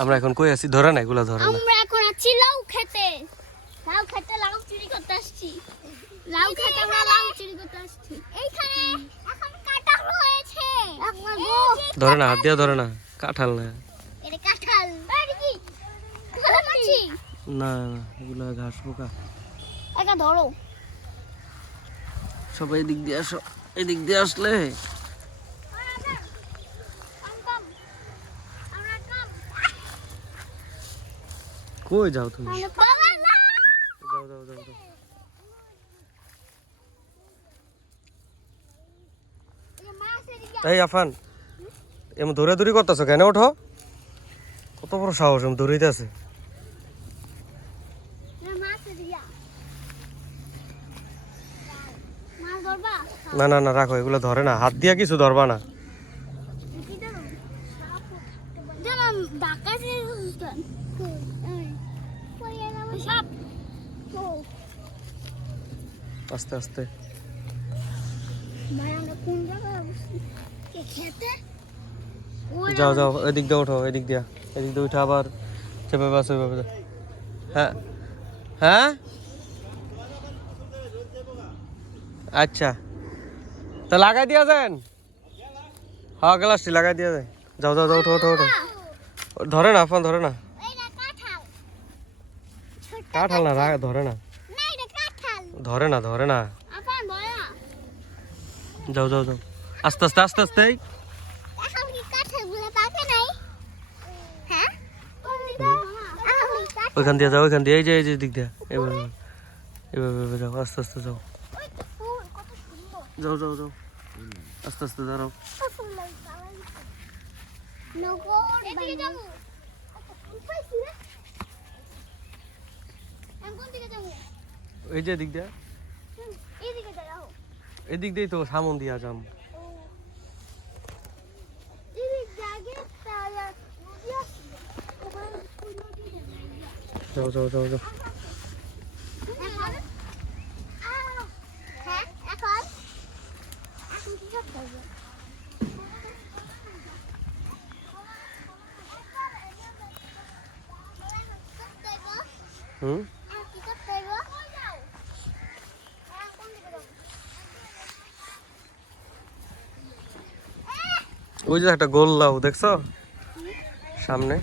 আমরা এখন কই আছি? ধরে না, এগুলা ধরে না। আমরা এখন আছি লাউ খেতে। লাউ খেতে লাউ চুরি করতে আসছি। লাউ খেতে আমরা লাউ চুরি করতে আসছি। এইখানে এখন কাঁঠাল হয়েছে। ধরে না, হাত দিয়ে ধরে না, কাঁঠাল না। এটা কাঁঠাল। এই কি? কলা মাছি? না না, এগুলা ঘাস পোকা। এটা ধরো। সবাই এদিক দিয়ে আসো, এদিক দিয়ে আসলে কই যাও তুমি? যাও যাও যাও যাও। এই আফান, এমন দৌড়াদৌড়ি করতেছো কেন? ওঠো, কত বড় সাহস, এমন দৌড়াইতে আছে। না না না, রাখো, এগুলো ধরে না, হাত দিয়া কিছু ধরবা না। আস্তে আস্তে যাও যাও, এদিক দিয়ে ওঠো, এদিক দিয়ে উঠে আবার সেভাবে আসো, ওইভাবে। হ্যাঁ হ্যাঁ, আচ্ছা, তা লাগাই দিয়া যান। হ্যাঁ, গ্লাসটি লাগাই দিয়া যায়। যাও যাও যাও, ওঠো ওঠো ওঠো। ধরে না আফান, ধরে না, কাঁঠাল না, ধরে না, ধরে না, ধরে না। যাও যাও যাও, আস্তে আস্তে আস্তে আস্তে। ওইখান দিয়ে যাও, ওইখান দিয়ে, এই যে এই যে দিক দিয়ে, এভাবে এভাবে যাও, আস্তে আস্তে যাও। যাও যাও যাও, আস্তে আস্তে দাঁড়াও। এই যে দিক দিয়ে, এদিক দিয়েই তো সামন দিয়া যাম। যাও যাও যাও যাও। হুম, ওই যে একটা গোল লাউ দেখছো সামনে?